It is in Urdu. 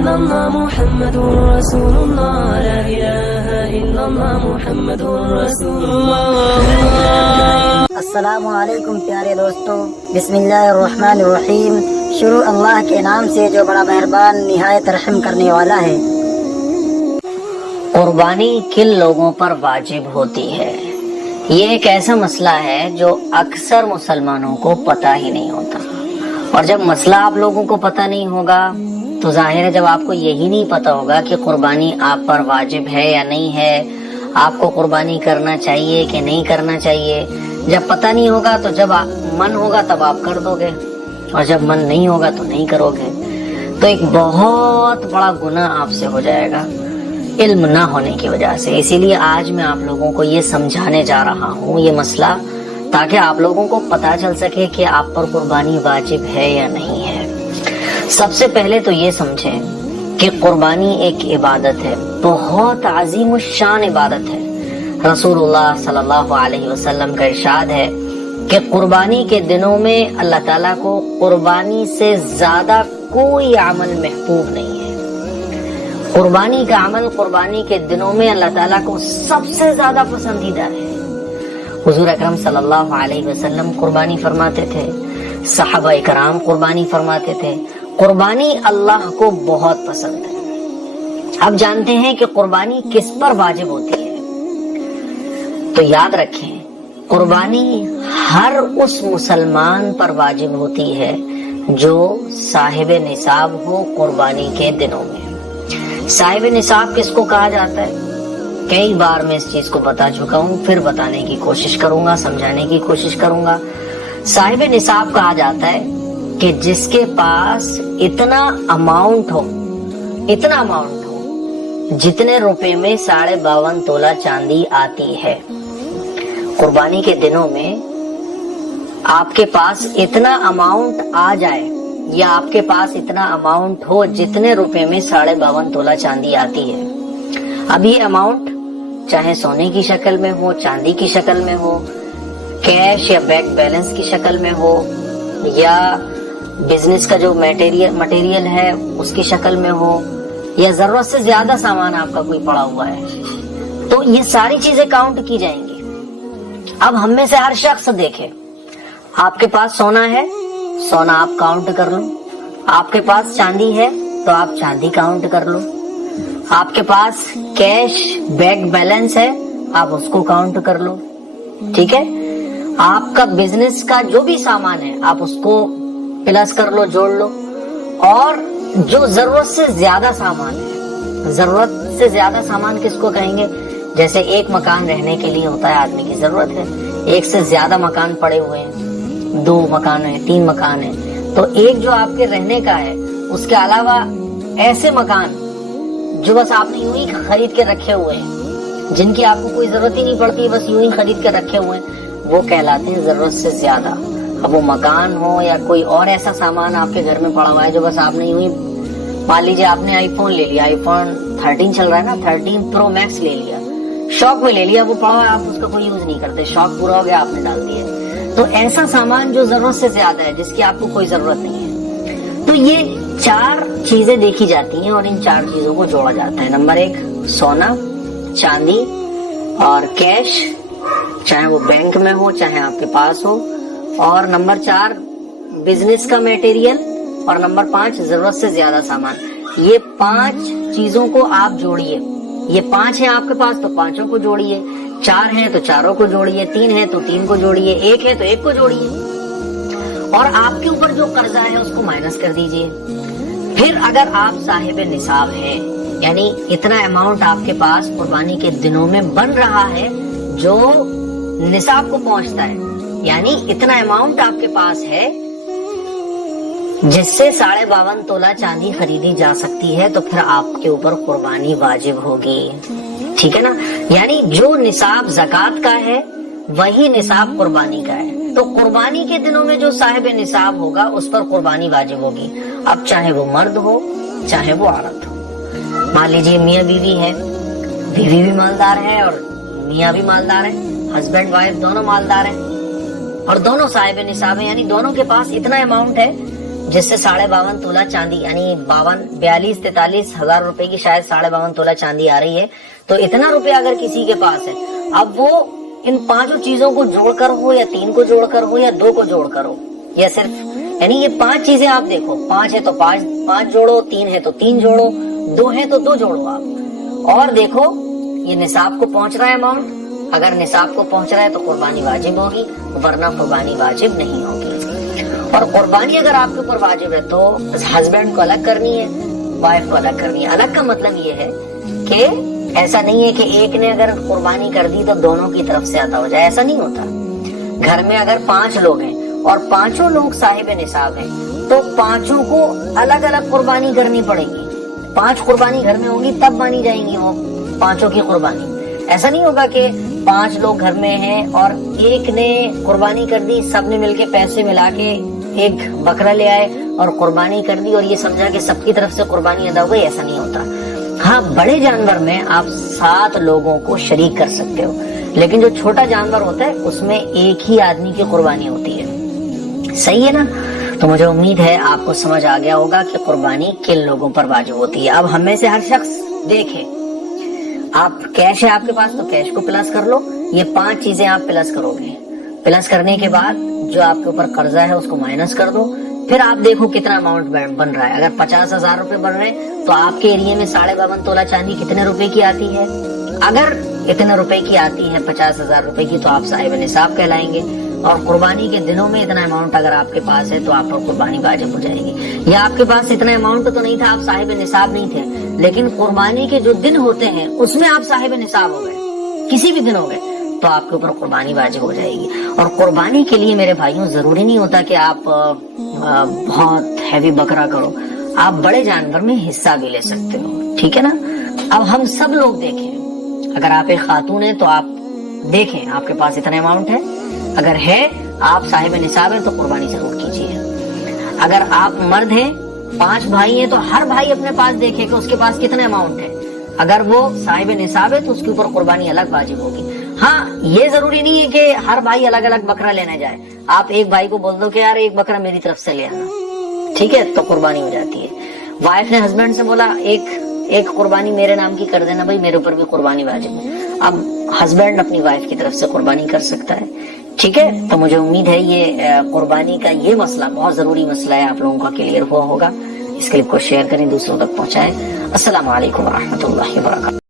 إلا الله محمد رسول الله لا إله إلا الله محمد رسول الله. السلام علیکم پیارے دوستو، بسم اللہ الرحمن الرحیم. شروع اللہ کے نام سے جو بڑا مہربان نہایت رحم کرنے والا ہے. قربانی کن لوگوں پر واجب ہوتی ہے؟ یہ ایک ایسا مسئلہ ہے جو اکثر مسلمانوں کو پتہ ہی نہیں ہوتا، اور جب مسئلہ آپ لوگوں کو پتہ نہیں ہوگا تو ظاہر ہے جب آپ کو یہی نہیں پتہ ہوگا کہ قربانی آپ پر واجب ہے یا نہیں ہے، آپ کو قربانی کرنا چاہیے کہ نہیں کرنا چاہیے، جب پتہ نہیں ہوگا تو جب من ہوگا تب آپ کر دو گے، اور جب من نہیں ہوگا تو نہیں کرو گے، تو ایک بہت بڑا گناہ آپ سے ہو جائے گا علم نہ ہونے کی وجہ سے. اسی لیے آج میں آپ لوگوں کو یہ سمجھانے جا رہا ہوں یہ مسئلہ، تاکہ آپ لوگوں کو پتہ چل سکے کہ آپ پر قربانی واجب ہے یا نہیں ہے. سب سے پہلے تو یہ سمجھیں کہ قربانی ایک عبادت ہے، بہت عظیم الشان عبادت ہے. رسول اللہ صلی اللہ علیہ وسلم کا ارشاد ہے کہ قربانی کے دنوں میں اللہ تعالیٰ کو قربانی سے زیادہ کوئی عمل محبوب نہیں ہے. قربانی کا عمل قربانی کے دنوں میں اللہ تعالیٰ کو سب سے زیادہ پسندیدہ ہے. حضور اکرم صلی اللہ علیہ وسلم قربانی فرماتے تھے، صحابہ کرام قربانی فرماتے تھے. قربانی اللہ کو بہت پسند ہے. اب جانتے ہیں کہ قربانی کس پر واجب ہوتی ہے. تو یاد رکھیں، قربانی ہر اس مسلمان پر واجب ہوتی ہے جو صاحب نصاب ہو قربانی کے دنوں میں. صاحب نصاب کس کو کہا جاتا ہے؟ کئی بار میں اس چیز کو بتا چکا ہوں، پھر بتانے کی کوشش کروں گا، سمجھانے کی کوشش کروں گا. صاحب نصاب کہا جاتا ہے کہ جس کے پاس اتنا اماؤنٹ ہو جتنے روپے میں 52.5 تولہ چاندی آتی ہے. قربانی کے دنوں میں آپ کے پاس اتنا اماؤنٹ آ جائے یا آپ کے پاس اتنا اماؤنٹ ہو جتنے روپے میں 52.5 تولہ چاندی آتی ہے. اب یہ اماؤنٹ چاہے سونے کی شکل میں ہو، چاندی کی شکل میں ہو، کیش یا بینک بیلنس کی شکل میں ہو، یا بزنس کا جو مٹیریل ہے اس کی شکل میں ہو، یا ضرورت سے زیادہ سامان آپ کا کوئی پڑا ہوا ہے، تو یہ ساری چیزیں کاؤنٹ کی جائیں گی. اب ہم میں سے ہر شخص دیکھے، آپ کے پاس سونا ہے، سونا آپ کاؤنٹ کر لو. آپ کے پاس چاندی ہے تو آپ چاندی کاؤنٹ کر لو. آپ کے پاس کیش بینک بیلنس ہے، آپ اس کو کاؤنٹ کر لو. ٹھیک ہے، آپ کا بزنس کا جو بھی سامان ہے آپ اس کو پلس کر لو، جوڑ لو. اور جو ضرورت سے زیادہ سامان ہے، ضرورت سے زیادہ سامان کس کو کہیں گے؟ جیسے ایک مکان رہنے کے لیے ہوتا ہے، آدمی کی ضرورت ہے، ایک سے زیادہ مکان پڑے ہوئے ہیں، 2 مکان ہیں، 3 مکان ہیں، تو ایک جو آپ کے رہنے کا ہے، اس کے علاوہ ایسے مکان جو بس آپ نے یوں ہی خرید کے رکھے ہوئے ہیں، جن کی آپ کو کوئی ضرورت ہی نہیں پڑتی، بس یوں ہی خرید کے رکھے ہوئے ہیں، وہ کہلاتے ہیں ضرورت سے زیادہ. اب وہ مکان ہو یا کوئی اور ایسا سامان آپ کے گھر میں پڑا ہوا ہے جو بس آپ نے یوں ہی، مان لیجیے آپ نے آئی فون لے لیا، آئی فون 13 چل رہا ہے نا، 13 پرو میکس لے لیا، شوق میں لے لیا، وہ پڑا ہوا ہے، آپ اس کا کوئی یوز نہیں کرتے، شوق پورا ہو گیا آپ نے ڈال دیا. تو ایسا سامان جو ضرورت سے زیادہ ہے، جس کی آپ کو کوئی ضرورت نہیں ہے، تو یہ 4 چیزیں دیکھی جاتی ہیں اور ان 4 چیزوں کو جوڑا جاتا ہے. نمبر 1 سونا، چاندی اور کیش، چاہے وہ بینک میں ہو چاہے آپ کے پاس ہو. اور نمبر 4 بزنس کا میٹیریل. اور نمبر 5 ضرورت سے زیادہ سامان. یہ 5 چیزوں کو آپ جوڑیے. یہ 5 ہیں آپ کے پاس تو 5 کو جوڑیے، 4 ہیں تو 4 کو جوڑیے، 3 ہیں تو 3 کو جوڑیے، 1 ہے تو 1 کو جوڑیے، اور آپ کے اوپر جو قرضہ ہے اس کو مائنس کر دیجئے. پھر اگر آپ صاحب نصاب ہیں، یعنی اتنا اماؤنٹ آپ کے پاس قربانی کے دنوں میں بن رہا ہے جو نصاب کو پہنچتا ہے، یعنی اتنا اماؤنٹ آپ کے پاس ہے جس سے 52.5 تولہ چاندی خریدی جا سکتی ہے، تو پھر آپ کے اوپر قربانی واجب ہوگی. ٹھیک ہے نا، یعنی جو نصاب زکوٰۃ کا ہے وہی نصاب قربانی کا ہے. تو قربانی کے دنوں میں جو صاحب نصاب ہوگا اس پر قربانی واجب ہوگی. اب چاہے وہ مرد ہو چاہے وہ عورت ہو. مان لیجیے میاں بیوی ہے، بیوی بھی مالدار ہے اور میاں بھی مالدار ہے، ہسبینڈ وائف دونوں مالدار ہیں اور دونوں صاحب نصاب ہیں، یعنی دونوں کے پاس اتنا اماؤنٹ ہے جس سے 52.5 تولہ چاندی یعنی 42-43 ہزار روپے کی شاید 52.5 تولہ چاندی آ رہی ہے. تو اتنا روپیہ اگر کسی کے پاس ہے, اب وہ ان 5 چیزوں کو جوڑ کر ہو یا 3 کو جوڑ کر ہو یا 2 کو جوڑ کر ہو یا صرف یعنی یہ 5 چیزیں آپ دیکھو, 5 ہے تو 5 جوڑو, 3 ہے تو 3 جوڑو, 2 ہے تو 2 جوڑو آپ, اور دیکھو یہ نصاب کو پہنچ رہا ہے اماؤنٹ. اگر نصاب کو پہنچ رہا ہے تو قربانی واجب ہوگی, ورنہ قربانی واجب نہیں ہوگی. اور قربانی اگر آپ کے اوپر واجب ہے تو ہسبینڈ کو الگ کرنی ہے, وائف کو الگ کرنی ہے. الگ کا مطلب یہ ہے کہ ایسا نہیں ہے کہ ایک نے اگر قربانی کر دی تو دونوں کی طرف سے ادا ہو جائے, ایسا نہیں ہوتا. گھر میں اگر 5 لوگ ہیں اور 5 لوگ صاحب نصاب ہیں تو 5 کو الگ الگ قربانی کرنی پڑے گی. 5 قربانی گھر میں ہوں گی تب مانی جائیں گی وہ 5 کی قربانی. ایسا نہیں ہوگا کہ 5 لوگ گھر میں ہیں اور ایک نے قربانی کر دی, سب نے مل کے پیسے ملا کے ایک بکرا لے آئے اور قربانی کر دی اور یہ سمجھا کہ سب کی طرف سے قربانی ادا ہو گئی, ایسا نہیں ہوتا. ہاں بڑے جانور میں آپ 7 لوگوں کو شریک کر سکتے ہو, لیکن جو چھوٹا جانور ہوتا ہے اس میں ایک ہی آدمی کی قربانی ہوتی ہے. صحیح ہے نا؟ تو مجھے امید ہے آپ کو سمجھ آ گیا ہوگا کہ قربانی کن لوگوں پر واجب ہوتی ہے. اب ہم میں سے ہر شخص دیکھے, آپ کیش ہے آپ کے پاس تو کیش کو پلس کر لو. یہ 5 چیزیں آپ پلس کرو گے. پلس کرنے کے بعد جو آپ کے اوپر قرضہ ہے اس کو مائنس کر دو. پھر آپ دیکھو کتنا اماؤنٹ بن رہا ہے. اگر 50,000 روپے بن رہے ہیں تو آپ کے ایریے میں 52.5 تولہ چاندی کتنے روپے کی آتی ہے؟ اگر اتنے روپے کی آتی ہے 50,000 روپے کی تو آپ صاحب نصاب کہلائیں گے. اور قربانی کے دنوں میں اتنا اماؤنٹ اگر آپ کے پاس ہے تو آپ پر قربانی واجب ہو جائے گی. یا آپ کے پاس اتنا اماؤنٹ تو نہیں تھا, آپ صاحب نصاب نہیں تھے, لیکن قربانی کے جو دن ہوتے ہیں اس میں آپ صاحب نصاب ہو گئے, کسی بھی دن ہو گئے, تو آپ کے اوپر قربانی واجب ہو جائے گی. اور قربانی کے لیے میرے بھائیوں ضروری نہیں ہوتا کہ آپ بہت ہیوی بکرا کرو, آپ بڑے جانور میں حصہ بھی لے سکتے ہو. ٹھیک ہے نا؟ اب ہم سب لوگ دیکھیں, اگر آپ ایک خاتون ہیں تو آپ دیکھیں آپ کے پاس اتنا اماؤنٹ ہے, اگر ہے آپ صاحب نصاب ہیں تو قربانی ضرور کیجیے. اگر آپ مرد ہیں 5 بھائی ہیں تو ہر بھائی اپنے پاس دیکھے کہ اس کے پاس کتنا اماؤنٹ ہے. اگر وہ صاحب نصاب ہے تو اس کے اوپر قربانی الگ واجب ہوگی. ہاں یہ ضروری نہیں ہے کہ ہر بھائی الگ الگ بکرا لینے جائے. آپ ایک بھائی کو بول دو کہ یار ایک بکرا میری طرف سے لے آنا, ٹھیک ہے, تو قربانی ہو جاتی ہے. وائف نے ہسبینڈ سے بولا ایک قربانی میرے نام کی کر دینا, بھائی میرے اوپر بھی قربانی واجب ہے. اب ہسبینڈ اپنی وائف کی طرف سے قربانی کر سکتا ہے. ٹھیک ہے, تو مجھے امید ہے یہ قربانی کا یہ مسئلہ بہت ضروری مسئلہ ہے, آپ لوگوں کا کلیئر ہوا ہوگا. اس کلپ کو شیئر کریں, دوسروں تک پہنچائیں. السلام علیکم ورحمۃ اللہ وبرکاتہ.